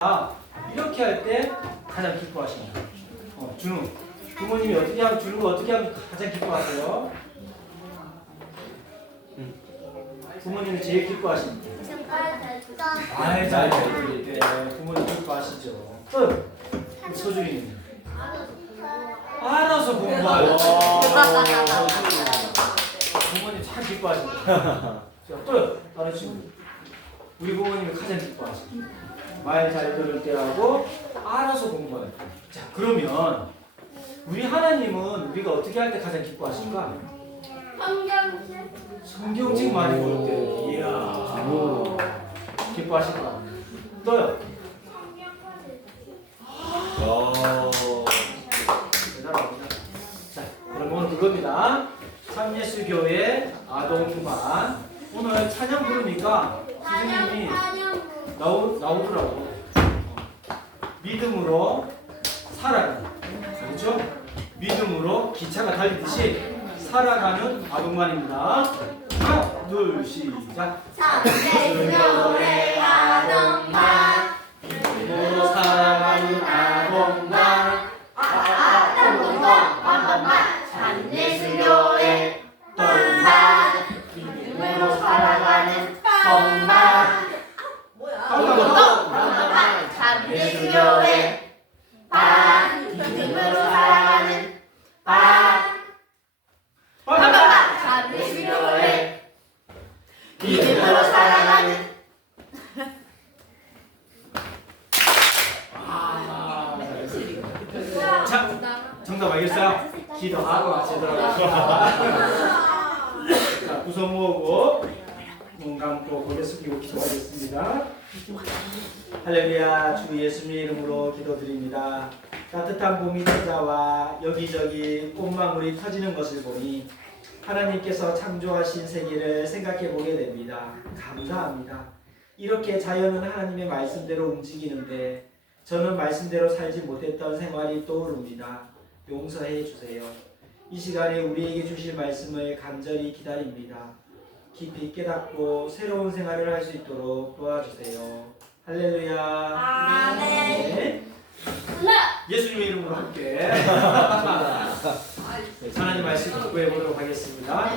이렇게 할 때 가장 기뻐하십니다. 준우. 부모님이 어떻게 하면 준우가 어떻게 하면 가장 기뻐하세요? 부모님이 제일 기뻐하십니다. 잘 들을 때 부모님 기뻐하시죠. 소준이는 알아서 공부하요. 부모님 참 기뻐하십니다. 자, 또 다른 친구. 우리 부모님이 가장 기뻐하십니다. 말 잘 들을 때 하고 알아서 공부할 때. 자, 그러면 우리 하나님은 우리가 어떻게 할 때 가장 기뻐하실까? 성경책 많이 볼 때. 이야. 기뻐하실까? 또요. 대단합니다. 자, 그럼 오늘 그겁니다. 참예수교회 아동주반. 오늘 찬양 부르니까 선생님이 나오더라고. 믿음으로 살아가는. 그렇죠? 믿음으로 기차가 달리듯이 살아가는 아동반입니다. 하나, 둘, 시작. 참예수교회 아동반. 믿음으로 살아가는 아동반. 참예수교회 동반 믿음으로 살아가는 동반 참예수교회 반 믿음으로 살아가는 참예수교회 믿음으로 살아가는 자, 정답 알겠어요? 기도하고 같이 들어가겠습니다. 자, 두 손 모으고 눈 감고 고개 숙이고 기도하겠습니다. 할렐루야. 주 예수님의 이름으로 기도드립니다. 따뜻한 봄이 찾아와 여기저기 꽃망울이 터지는 것을 보니 하나님께서 창조하신 세계를 생각해 보게 됩니다. 감사합니다. 이렇게 자연은 하나님의 말씀대로 움직이는데 저는 말씀대로 살지 못했던 생활이 떠오릅니다. 용서해 주세요. 이 시간에 우리에게 주실 말씀을 간절히 기다립니다. 깊이 깨닫고 새로운 생활을 할 수 있도록 도와주세요. 할렐루야. 아멘. 네. 예수님의 이름으로 함께 하나님 말씀 공부해 보도록 하겠습니다.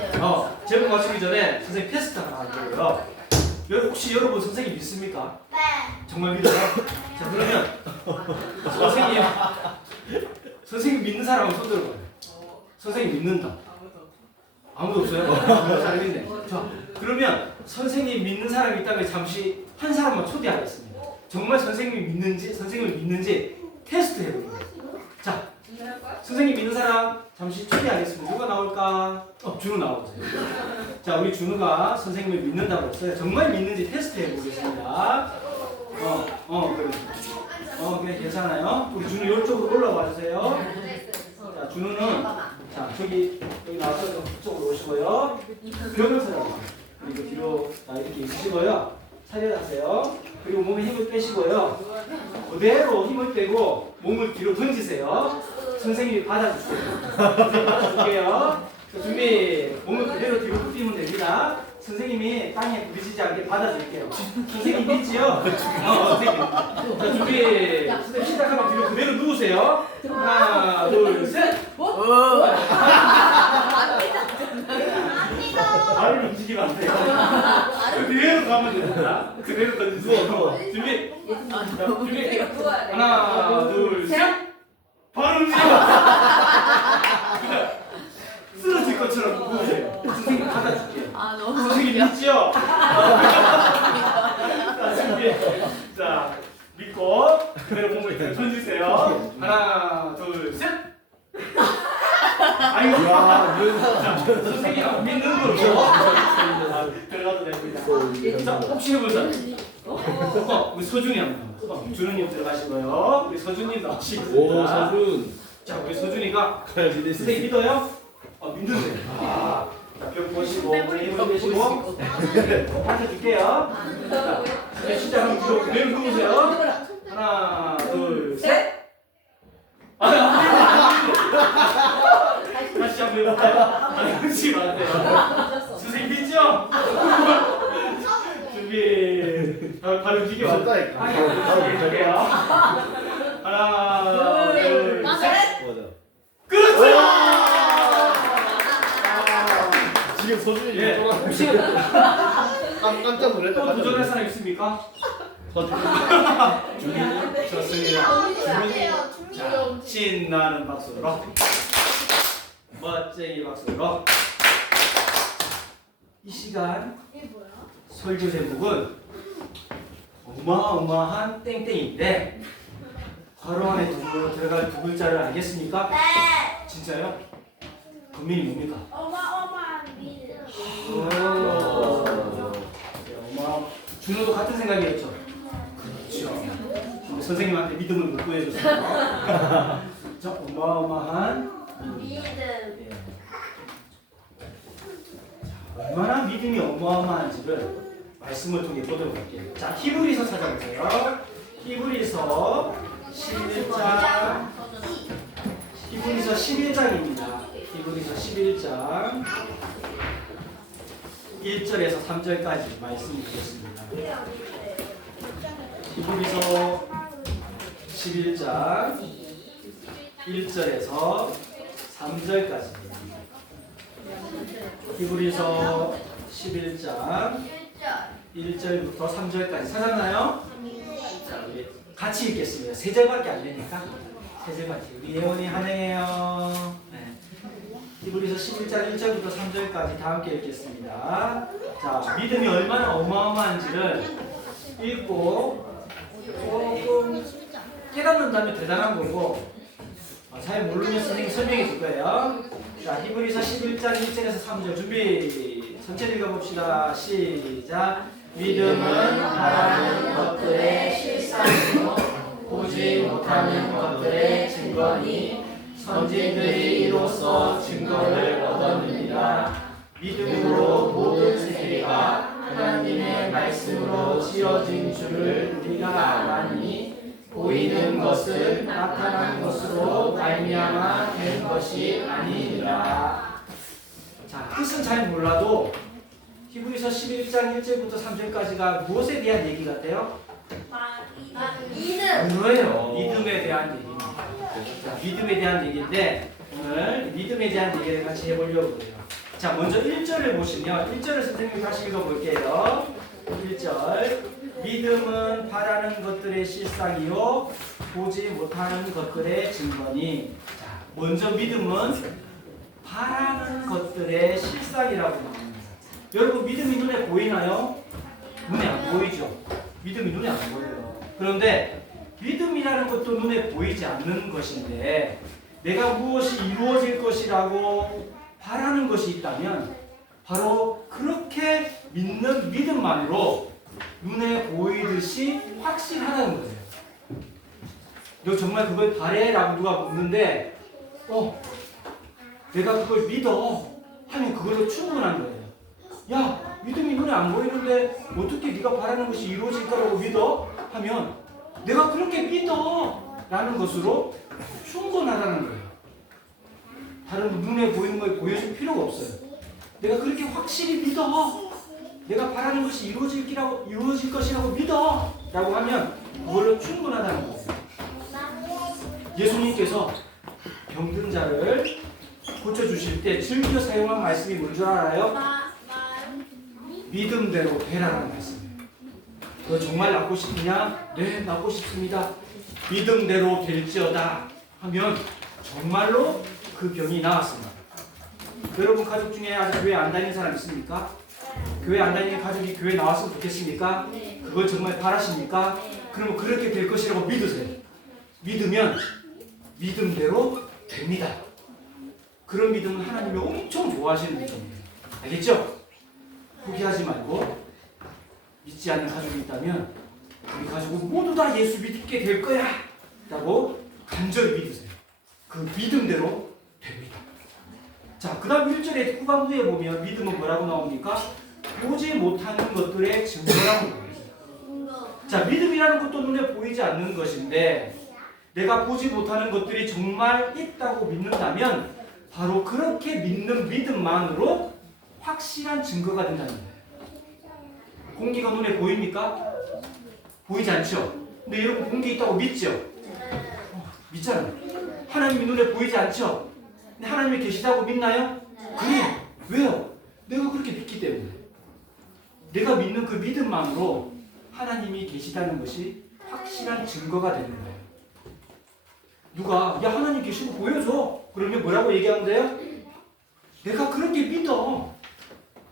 제목 맞추기 전에 선생님 테스트 하나 할 거예요. 혹시 여러분 선생님 믿습니까? 네. 정말 믿어요? 자, 그러면 선생님 믿는 사람은 손 들어봐요. 선생님 믿는다. 아무도 없어요? 사람 있네. 자, 그러면 선생님 믿는 사람이 있다면 잠시 한 사람만 초대하겠습니다. 정말 선생님을 믿는지 테스트 해보는 거예요. 자, 선생님 믿는 사람 잠시 초대하겠습니다. 누가 나올까? 준우 나오세요. 자, 우리 준우가 선생님을 믿는다고 했어요. 정말 믿는지 테스트 해보겠습니다. 그래 괜찮아요. 우리 준우 이쪽으로 올라와 주세요. 자, 준우는 여기 나와서 이쪽으로 오시고요. 벽을 서요. 그리고 뒤로 이렇게 있으시고요. 차렷하세요. 그리고 몸에 힘을 빼시고요. 그대로 힘을 빼고 몸을 뒤로 던지세요. 선생님이 받아주세요. 받아줄게요. 준비. 몸을 그대로 뒤로 굽히면 됩니다. 선생님이 땅에 부딪히지 않게 받아줄게요. 선생님 믿지요? 선생님. 자, 준비. 선생님 시작하면 뒤로 그대로 누우세요. 하나, 둘, 셋. 발을 움직이면 안 돼요. 그대로 가면 됩니다. 그대로 던지세요. 준비. 자, 준비. 하나, 둘, 셋. 바로 움직여. 쓰러질 것처럼 누우세요. 선생님 받아줄게요. 선생님 믿지요? 자, 준비. 자, 믿고 그대로 몸을 이렇게 던지세요. 하나, 둘, 셋. 아이고. 자, 선생님 믿는 거로 들어가도 됩니다. 자, 혹시 해보자. 우리 소준이 한번. 준우님 들어가시고요. 우리 서준님 나오시고. 오, 서준. 자, 우리 서준이가 선생님 믿어요? 믿으세요. 자, 벽 보시고 힘을 빼시고 받쳐줄게요. 자, 시작하면 뒤로 그대로 누우세요. 하나, 둘, 셋. 다시 한번 해볼까요? 그렇지 마세요. 선생님 믿죠? 준비. 발 움직여. 무섭다니까. 할게요. 하나, 둘, 셋. 맞아. 그렇죠. 지금 서준이 예. 혹시 깜짝 놀랐다. 또 도전할 사람 있습니까? 준비 좋습니다. 자, 신나는 박수로, 멋쟁이 박수로. 이 시간 설교 제목은 어마어마한 땡땡인데 괄호 안에 들어갈 두 글자를 알겠습니까? 네. 진짜요? 고민이 뭡니까? 어마어마한 믿음. 준호도 같은 생각이었죠? 그렇죠. 선생님한테 믿음을 못 구해줬어요. 자, 어마어마한 믿음. 예. 자, 얼마나 믿음이 어마어마한지를 말씀을 통해 보도록 할게요. 자, 히브리서 찾아보세요. 히브리서 11장. 히브리서 11장입니다. 히브리서 11장 1절에서 3절까지 말씀을 드렸습니다. 히브리서 11장 1절에서 3절까지. 히브리서 11장 1절부터 3절까지 찾았나요? 자, 우리 같이 읽겠습니다. 세 절밖에 안 되니까 세 절밖에. 우리 예원이 환영해요. 네. 히브리서 11장 1절부터 3절까지 다 함께 읽겠습니다. 자, 믿음이 얼마나 어마어마한지를 읽고 조금 깨닫는다면 대단한 거고 잘 모르면 선생님이 설명해 줄 거예요. 자, 히브리서 11장 1절에서 3절 준비. 전체 읽어봅시다. 시작. 믿음은 바라는 것들의 실상이요 보지 못하는 것들의 증거니 선진들이 이로써 증거를 얻었느니라. 믿음으로 모든 세계가 하나님의 말씀으로 지어진 줄을 우리가 알아니 보이는 것은 나타난 것으로 말미암아 된 것이 아니니라. 자, 뜻은 잘 몰라도 히브리서 11장 1절부터 3절까지가 무엇에 대한 얘기 같아요? 믿음. 그거예요. 믿음에 대한 얘기입니다. 자, 믿음에 대한 얘기인데 오늘 믿음에 대한 얘기를 같이 해보려고 해요. 자, 먼저 1절을 보시면 1절을 선생님이 다시 읽어볼게요. 1절. 믿음은 바라는 것들의 실상이요 보지 못하는 것들의 증거니. 자, 먼저 믿음은 바라는 것들의 실상이라고 나옵니다. 여러분, 믿음이 눈에 보이나요? 눈에 안 보이죠. 믿음이 눈에 안 보여요. 그런데 믿음이라는 것도 눈에 보이지 않는 것인데 내가 무엇이 이루어질 것이라고 바라는 것이 있다면 바로 그렇게 믿는 믿음만으로 눈에 보이듯이 확신하는 거예요. 너 정말 그걸 바래? 라고 누가 묻는데 내가 그걸 믿어 하면 그걸로 충분한 거예요. 야, 믿음이 눈에 안 보이는데 어떻게 네가 바라는 것이 이루어질 거라고 믿어? 하면 내가 그렇게 믿어 라는 것으로 충분하다는 거예요. 다른 눈에 보이는 걸 보여줄 필요가 없어요. 내가 그렇게 확실히 믿어. 내가 바라는 것이 이루어질 것이라고 믿어 라고 하면 그걸로 충분하다는 거예요. 예수님께서 병든 자를 고쳐주실 때 즐겨 사용한 말씀이 뭔 줄 알아요? 믿음대로 되라는 말씀이에요. 너 정말 낫고 싶으냐? 네, 낫고 싶습니다. 믿음대로 될지어다 하면 정말로 그 병이 나았습니다. 여러분 가족 중에 아직 교회 안 다니는 사람 있습니까? 교회 안 다니는 가족이 교회 나왔으면 좋겠습니까? 그걸 정말 바라십니까? 그러면 그렇게 될 것이라고 믿으세요. 믿으면 믿음대로 됩니다. 그런 믿음은 하나님이 엄청 좋아하시는 믿음이에요. 알겠죠? 포기하지 말고 믿지 않는 가족이 있다면 우리 가족은 모두 다 예수 믿게 될 거야 라고 간절히 믿으세요. 그 믿음대로 됩니다. 자, 그 다음 1절의 후반부에 보면 믿음은 뭐라고 나옵니까? 보지 못하는 것들의 증거라고 나옵니다. 자, 믿음이라는 것도 눈에 보이지 않는 것인데 내가 보지 못하는 것들이 정말 있다고 믿는다면 바로 그렇게 믿는 믿음만으로 확실한 증거가 된다는 거예요. 공기가 눈에 보입니까? 보이지 않죠? 근데 여러분 본 게 있다고 믿죠? 믿잖아요. 하나님이 눈에 보이지 않죠? 근데 하나님이 계시다고 믿나요? 그래요. 왜요? 내가 그렇게 믿기 때문에. 내가 믿는 그 믿음만으로 하나님이 계시다는 것이 확실한 증거가 되는 거예요. 누가 야 하나님 계시고 보여줘. 그러면 뭐라고 얘기하면 돼요? 내가 그렇게 믿어.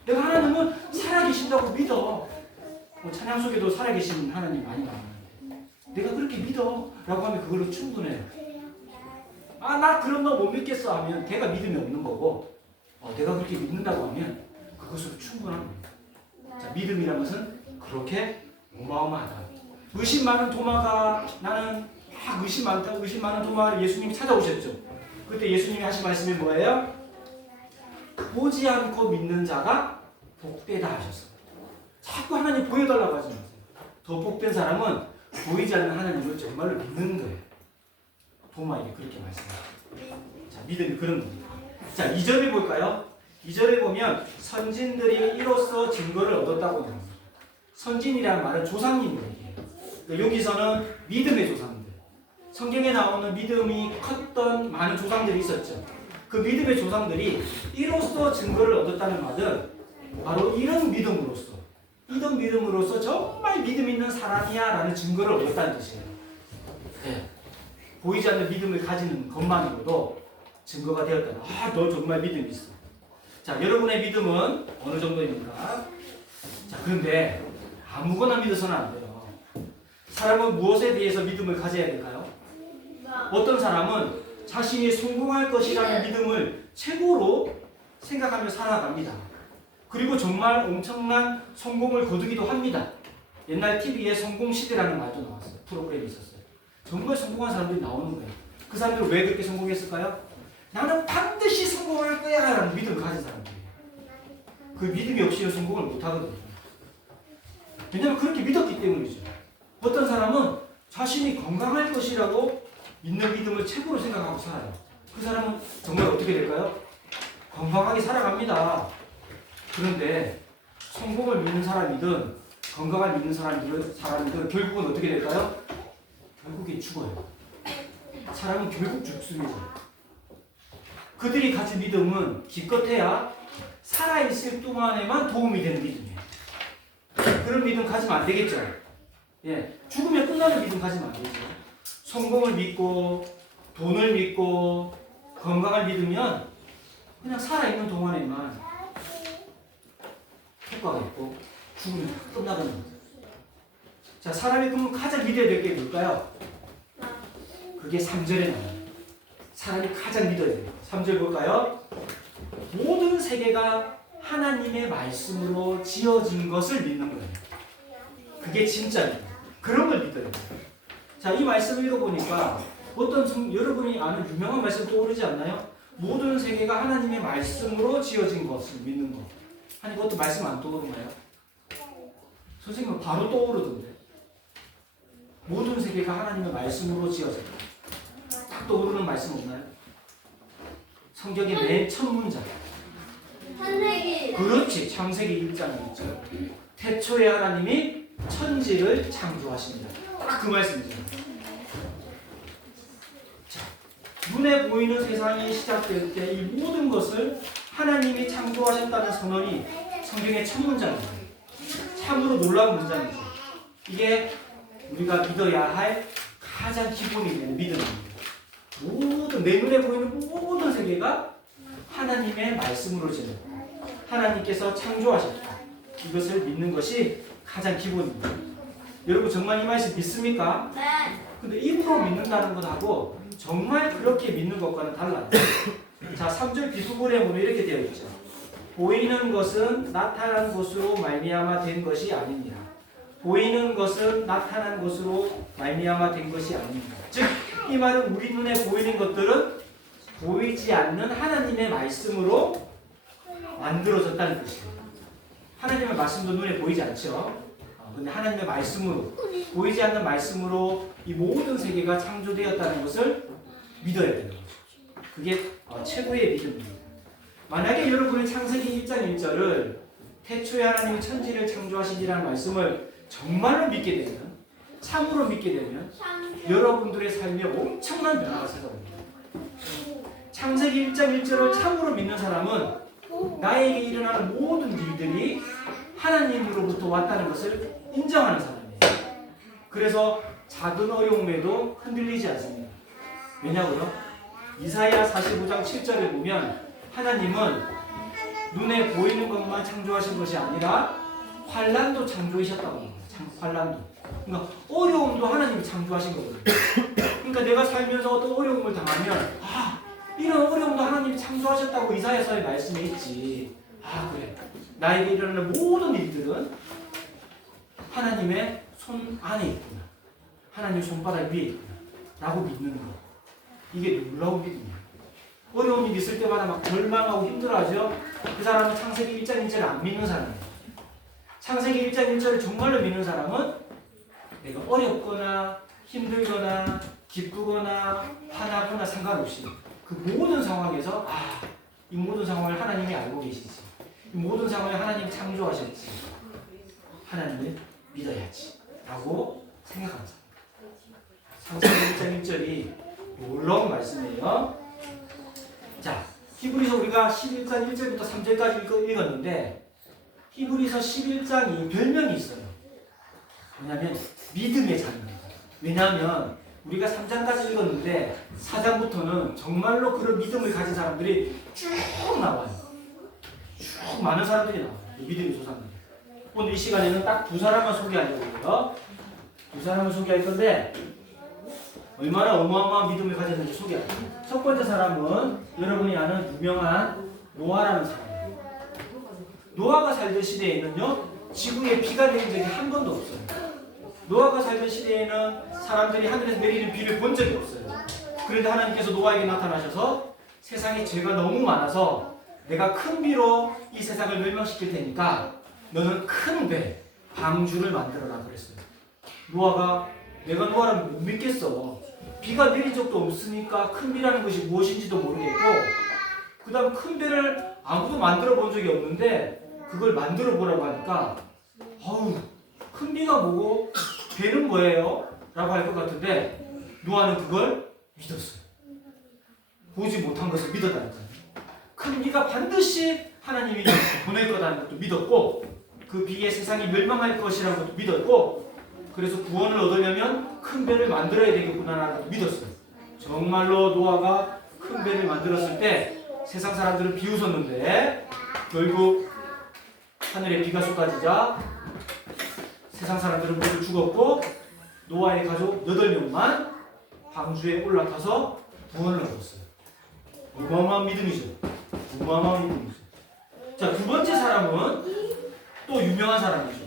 내가 하나님은 살아계신다고 믿어. 찬양 속에도 살아계신 하나님 많이 나오는데 내가 그렇게 믿어 라고 하면 그걸로 충분해요. 아 나 그럼 너 못 믿겠어 하면 걔가 믿음이 없는 거고 내가 그렇게 믿는다고 하면 그것으로 충분한 겁니다. 자, 믿음이라는 것은 그렇게 어마어마하다. 의심 많은 도마가 나는 막 의심 많은 도마를 예수님이 찾아오셨죠. 그때 예수님이 하신 말씀이 뭐예요? 보지 않고 믿는 자가 복되다 하셨어요. 자꾸 하나님 보여달라고 하지 마세요. 더 복된 사람은 보이지 않는 하나님을 정말로 믿는 거예요. 도마에게 그렇게 말씀해요. 자, 믿음이 그런 겁니다. 자, 2절을 볼까요? 2절에 보면 선진들이 이로써 증거를 얻었다고 합니다. 선진이라는 말은 조상님을 얘기해요. 여기서는 믿음의 조상들. 성경에 나오는 믿음이 컸던 많은 조상들이 있었죠. 그 믿음의 조상들이 이로써 증거를 얻었다는 말은 바로 이런 믿음으로써 정말 믿음 있는 사람이야 라는 증거를 얻었다는 뜻이에요. 네. 보이지 않는 믿음을 가지는 것만으로도 증거가 되었다. 아, 너 정말 믿음이 있어. 자, 여러분의 믿음은 어느 정도입니까? 자, 그런데 아무거나 믿어서는 안 돼요. 사람은 무엇에 대해서 믿음을 가져야 될까요? 어떤 사람은 자신이 성공할 것이라는 믿음을 최고로 생각하며 살아갑니다. 그리고 정말 엄청난 성공을 거두기도 합니다. 옛날 TV에 성공시대라는 말도 나왔어요. 프로그램이 있었어요. 정말 성공한 사람들이 나오는 거예요. 그 사람들은 왜 그렇게 성공했을까요? 나는 반드시 성공할 거야 라는 믿음을 가진 사람들이에요. 그 믿음이 없이는 성공을 못하거든요. 왜냐하면 그렇게 믿었기 때문이죠. 어떤 사람은 자신이 건강할 것이라고 믿는 믿음을 최고로 생각하고 살아요. 그 사람은 정말 어떻게 될까요? 건강하게 살아갑니다. 그런데 성공을 믿는 사람이든 건강을 믿는 사람이든 결국은 어떻게 될까요? 결국에 죽어요. 사람은 결국 죽습니다. 그들이 가진 믿음은 기껏해야 살아있을 동안에만 도움이 되는 믿음이에요. 그런 믿음 가지면 안 되겠죠. 예, 죽으면 끝나는 믿음 가지면 안 되죠. 성공을 믿고 돈을 믿고 건강을 믿으면 그냥 살아있는 동안에만 효과가 있고 죽으면 끝나가는 거죠. 자, 사람이 그러면 가장 믿어야 될 게 뭘까요? 그게 3절에 나와요. 사람이 가장 믿어야 돼요. 3절 볼까요? 모든 세계가 하나님의 말씀으로 지어진 것을 믿는 거예요. 그게 진짜입니다. 그런 걸 믿어야 돼요. 자, 이 말씀을 읽어보니까 여러분이 아는 유명한 말씀 떠오르지 않나요? 모든 세계가 하나님의 말씀으로 지어진 것을 믿는 것. 아니, 그것도 말씀 안 떠오르나요? 선생님은 바로 떠오르던데. 모든 세계가 하나님의 말씀으로 지어졌다. 딱 떠오르는 말씀 없나요? 성경의 맨 첫 문장. 창세기. 그렇지. 창세기 1장에 있죠. 태초에 하나님이 천지를 창조하십니다. 딱 그 말씀이죠. 자, 눈에 보이는 세상이 시작될 때 이 모든 것을 하나님이 창조하셨다는 선언이 성경의 첫 문장입니다. 참으로 놀라운 문장이죠. 이게 우리가 믿어야 할 가장 기본이 되는 믿음입니다. 내 눈에 보이는 모든 세계가 하나님의 말씀으로 지은 하나님께서 창조하셨다. 이것을 믿는 것이 가장 기본입니다. 여러분 정말 이 말씀 믿습니까? 네. 근데 입으로 믿는다는 것하고 정말 그렇게 믿는 것과는 달라요. 자, 3절 뒷부분에 보면 이렇게 되어 있죠. 보이는 것은 나타난 것으로 말미암아 된 것이 아닙니다. 보이는 것은 나타난 것으로 말미암아 된 것이 아닙니다. 즉, 이 말은 우리 눈에 보이는 것들은 보이지 않는 하나님의 말씀으로 만들어졌다는 뜻이에요. 하나님의 말씀도 눈에 보이지 않죠. 근데 하나님의 말씀으로, 보이지 않는 말씀으로 이 모든 세계가 창조되었다는 것을 믿어야 되는 거죠. 그게 최고의 믿음입니다. 만약에 여러분이 창세기 1장 1절을 태초에 하나님이 천지를 창조하시니라는 말씀을 정말로 믿게 되면 참으로 믿게 되면 여러분들의 삶에 엄청난 변화가 찾아옵니다. 창세기 1장 1절을 참으로 믿는 사람은 나에게 일어나는 모든 일들이 하나님으로부터 왔다는 것을 인정하는 사람이에요. 그래서 작은 어려움에도 흔들리지 않습니다. 왜냐고요? 이사야 45장 7절에 보면 하나님은 눈에 보이는 것만 창조하신 것이 아니라 환난도 창조하셨다고 합니다. 환난도. 그러니까 어려움도 하나님이 창조하신 거거든요. 그러니까 내가 살면서 어떤 어려움을 당하면 이런 어려움도 하나님이 창조하셨다고 이사야서에 말씀해 있지. 그래. 나에게 일어나는 모든 일들은 하나님의 손 안에 있구나. 하나님 손바닥 위에 있구나. 라고 믿는 거. 이게 놀라운 믿음이에요. 어려움이 있을 때마다 막 절망하고 힘들어하죠. 그 사람은 창세기 1장 1절을 안 믿는 사람이에요. 창세기 1장 1절을 정말로 믿는 사람은 내가 어렵거나 힘들거나 기쁘거나 화나거나 상관없이 그 모든 상황에서 이 모든 상황을 하나님이 알고 계시지. 이 모든 상황을 하나님이 창조하셨지. 하나님을 믿어야지. 라고 생각하는 사람. 창세기 1장 1절이 놀라운 말씀이에요. 자, 히브리서 우리가 11장 1절부터 3절까지 읽었는데 히브리서 11장이 별명이 있어요. 뭐냐면 믿음의 장입니다. 왜냐하면 우리가 3장까지 읽었는데 4장부터는 정말로 그런 믿음을 가진 사람들이 쭉 나와요. 쭉 많은 사람들이 나와요. 믿음의 조상들. 오늘 이 시간에는 딱 두 사람만 소개하려고 해요. 두 사람을 소개할 건데 얼마나 어마어마한 믿음을 가졌는지 소개할게요. 첫 번째 사람은 여러분이 아는 유명한 노아라는 사람이에요. 노아가 살던 시대에는요, 지구에 비가 내린 적이 한 번도 없어요. 노아가 살던 시대에는 사람들이 하늘에서 내리는 비를 본 적이 없어요. 그런데 하나님께서 노아에게 나타나셔서 세상에 죄가 너무 많아서 내가 큰 비로 이 세상을 멸망시킬 테니까 너는 큰 배, 방주를 만들어라 그랬어요. 노아가 내가 노아를 못 믿겠어. 비가 내린 적도 없으니까 큰 비라는 것이 무엇인지도 모르겠고 그 다음 큰 배를 아무도 만들어 본 적이 없는데 그걸 만들어 보라고 하니까 큰 비가 뭐고 배는 뭐예요? 라고 할 것 같은데 노아는 그걸 믿었어요. 보지 못한 것을 믿었다니까요. 큰 비가 반드시 하나님이 보낼 거라는 것도 믿었고 그 비에 세상이 멸망할 것이라는 것도 믿었고 그래서 구원을 얻으려면 큰 배를 만들어야 되겠구나라는 것도 믿었어요. 정말로 노아가 큰 배를 만들었을 때 세상 사람들은 비웃었는데 결국 하늘에 비가 쏟아지자 세상 사람들은 모두 죽었고 노아의 가족 8명만 방주에 올라타서 구원을 얻었어요. 어마어마한 믿음이죠. 어마어마한 믿음이죠. 자, 두 번째 사람은 또 유명한 사람이죠.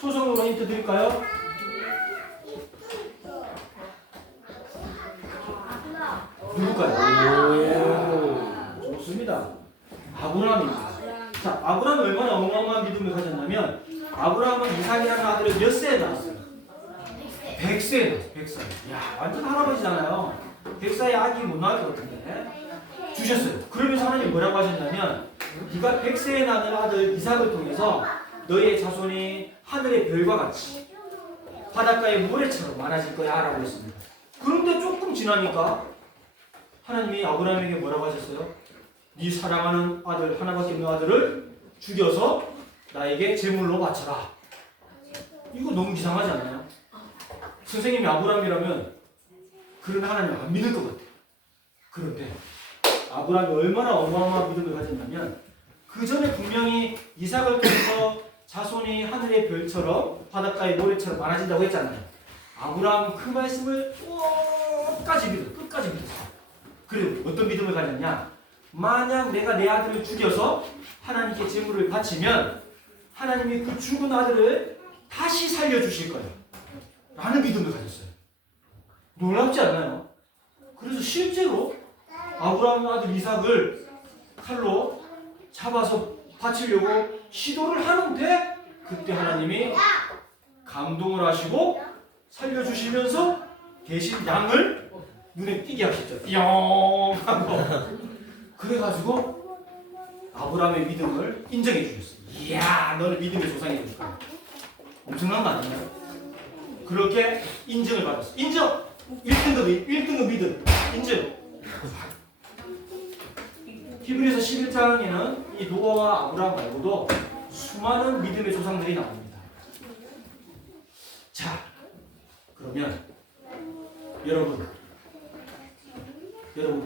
소송으로 힌트 드릴까요? 누굴까요? 좋습니다. 아브라함입니다. 자, 아브라함은 얼마나 어마어마한 믿음을 가졌냐면 아브라함은 이삭이라는 아들을 몇 세에 낳았어요? 100세에 100살. 야, 완전 할아버지잖아요. 100살에 아기 못 낳을 것 같은데 주셨어요. 그러면서 하나님 뭐라고 하셨냐면 네가 100세에 낳는 아들 이삭을 통해서 너의 자손이 하늘의 별과 같이 바닷가의 모래처럼 많아질 거야 라고 했습니다. 그런데 조금 지나니까 하나님이 아브라함에게 뭐라고 하셨어요? 네 사랑하는 아들 하나밖에 없는 아들을 죽여서 나에게 제물로 바쳐라. 이거 너무 이상하지 않나요? 선생님이 아브라함이라면 그런 하나님 안 믿을 것 같아요. 그런데 아브라함이 얼마나 어마어마한 믿음을 가졌냐면 그 전에 분명히 이삭을 통해서 자손이 하늘의 별처럼 바닷가의 모래처럼 많아진다고 했잖아요. 아브라함은 그 말씀을 끝까지 믿었어요. 그리고 어떤 믿음을 가졌냐? 만약 내가 내 아들을 죽여서 하나님께 제물을 바치면 하나님이 그 죽은 아들을 다시 살려주실 거예요. 라는 믿음을 가졌어요. 놀랍지 않나요? 그래서 실제로 아브라함의 아들 이삭을 칼로 잡아서 바치려고 시도를 하는데 그때 하나님이 감동을 하시고 살려주시면서 대신 양을 눈에 띄게 하셨죠. 띠용 하고 그래가지고 아브라함의 믿음을 인정해 주셨어요. 이야, 너는 믿음의 조상이 될 거야. 엄청난 거 아니에요? 그렇게 인정을 받았어. 인정! 1등급 믿음. 인정. 히브리서 11장에는 이 노아와 아브라함 말고도 수많은 믿음의 조상들이 나옵니다. 자, 그러면 여러분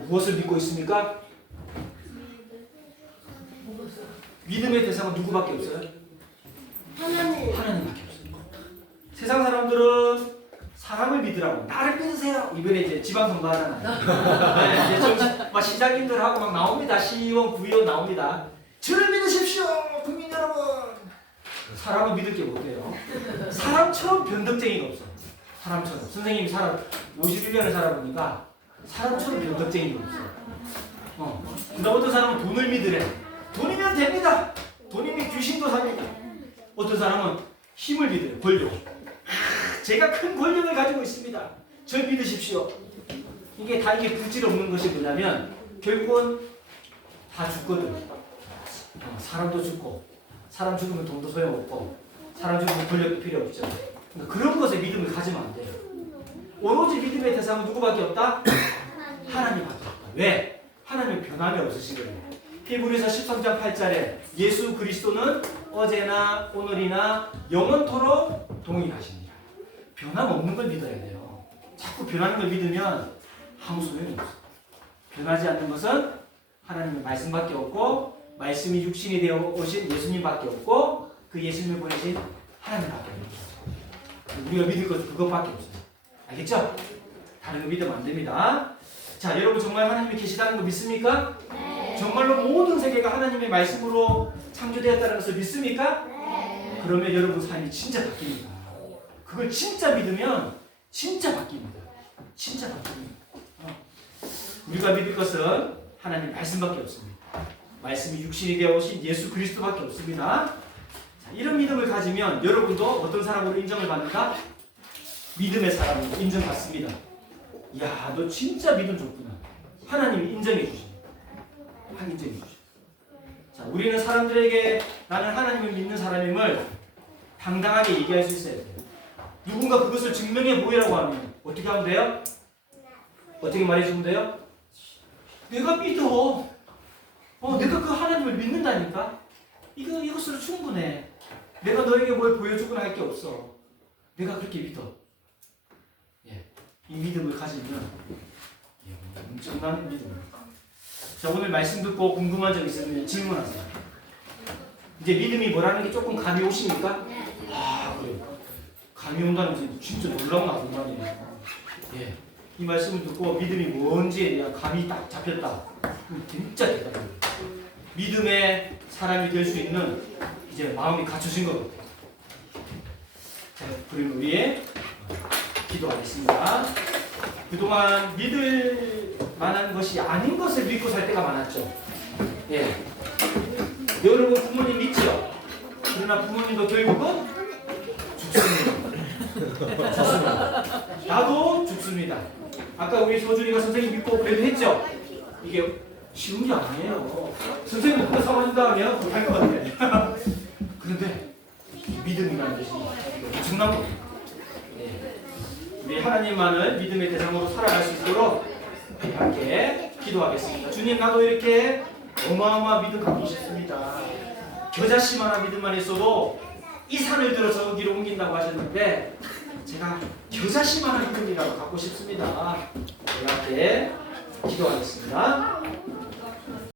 무엇을 믿고 있습니까? 믿음의 대상은 누구밖에 없어요? 하나님밖에 없어요. 세상 사람들은 사람을 믿으라고 나를 믿으세요. 이번에 이제 지방선거 하잖아요. 네, 이제 막 시장님들하고 막 나옵니다. 시의원, 구의원 나옵니다. 저를 믿으십시오, 국민 여러분. 사람은 믿을 게 못돼요. 사람처럼 변덕쟁이가 없어요. 사람처럼. 선생님이 51년을 살아보니까 사람처럼 변덕쟁이가 없어요. 그다음 어떤 사람은 돈을 믿으래. 돈이면 됩니다. 돈이면 귀신도 삽니다. 어떤 사람은 힘을 믿어요. 권력. 제가 큰 권력을 가지고 있습니다. 절 믿으십시오. 이게 부질 없는 것이 뭐냐면 결국은 다 죽거든. 사람도 죽고, 사람 죽으면 돈도 소용없고, 사람 죽으면 권력도 필요 없죠. 그러니까 그런 것에 믿음을 가지면 안 돼요. 오로지 믿음의 대상은 누구밖에 없다? 하나님밖에 없다. 왜? 하나님은 변함이 없으시거든요. 히브리서 13장 8절에 예수 그리스도는 어제나 오늘이나 영원토록 동일하십니다. 변함없는 걸 믿어야 돼요. 자꾸 변하는 걸 믿으면 아무 소용이 없어요. 변하지 않는 것은 하나님의 말씀밖에 없고, 말씀이 육신이 되어 오신 예수님밖에 없고, 그 예수님을 보내신 하나님밖에 없어요. 우리가 믿을 것은 그것밖에 없어요. 알겠죠? 다른 거 믿으면 안 됩니다. 자, 여러분 정말 하나님이 계시다는 거 믿습니까? 네. 정말로 모든 세계가 하나님의 말씀으로 창조되었다는 것을 믿습니까? 네. 그러면 여러분 삶이 진짜 바뀝니다. 그걸 진짜 믿으면 진짜 바뀝니다. 진짜 바뀝니다. 우리가 믿을 것은 하나님 말씀밖에 없습니다. 말씀이 육신이 되어 오신 예수 그리스도밖에 없습니다. 자, 이런 믿음을 가지면 여러분도 어떤 사람으로 인정을 받는가? 믿음의 사람으로 인정받습니다. 야, 너 진짜 믿음 좋구나. 하나님이 인정해 주십니다. 인정해 주십니다. 자, 우리는 사람들에게 나는 하나님을 믿는 사람임을 당당하게 얘기할 수 있어야 돼요. 누군가 그것을 증명해 보이라고 하면 어떻게 하면 돼요? 어떻게 말해주면 돼요? 내가 믿어. 내가 그 하나님을 믿는다니까. 이것으로 충분해. 내가 너에게 뭘 보여주거나 할 게 없어. 내가 그렇게 믿어. 이 믿음을 가지면 엄청난 믿음입니다. 자, 오늘 말씀 듣고 궁금한 점 있으면 질문하세요. 이제 믿음이 뭐라는 게 조금 감이 오십니까? 아, 그래요. 감이 온다는 것은 진짜 놀라운 말이에요. 이 말씀을 듣고 믿음이 뭔지에 대한 감이 딱 잡혔다. 진짜 대단해요. 믿음의 사람이 될 수 있는 이제 마음이 갖추신 것 같아요. 자, 그럼 우리 기도하겠습니다. 그동안 믿을 만한 것이 아닌 것을 믿고 살 때가 많았죠. 여러분 부모님 믿죠? 그러나 부모님도 결국은 죽습니다. 나도 죽습니다. 아까 우리 소준이가 선생님 믿고 그래도 했죠? 이게 쉬운 게 아니에요. 선생님 그거 사와준다 하면 못할 것 같아요. 그런데 믿음이라는 것이 엄청난 겁니다. 우리 하나님만을 믿음의 대상으로 살아갈 수 있도록 함께 기도하겠습니다. 주님, 나도 이렇게 어마어마한 믿음 갖고 싶습니다. 겨자씨만한 믿음만 있어도 이 산을 들어 저기로 옮긴다고 하셨는데 제가 겨자씨만한 믿음이라도 갖고 싶습니다. 우리 함께 기도하겠습니다.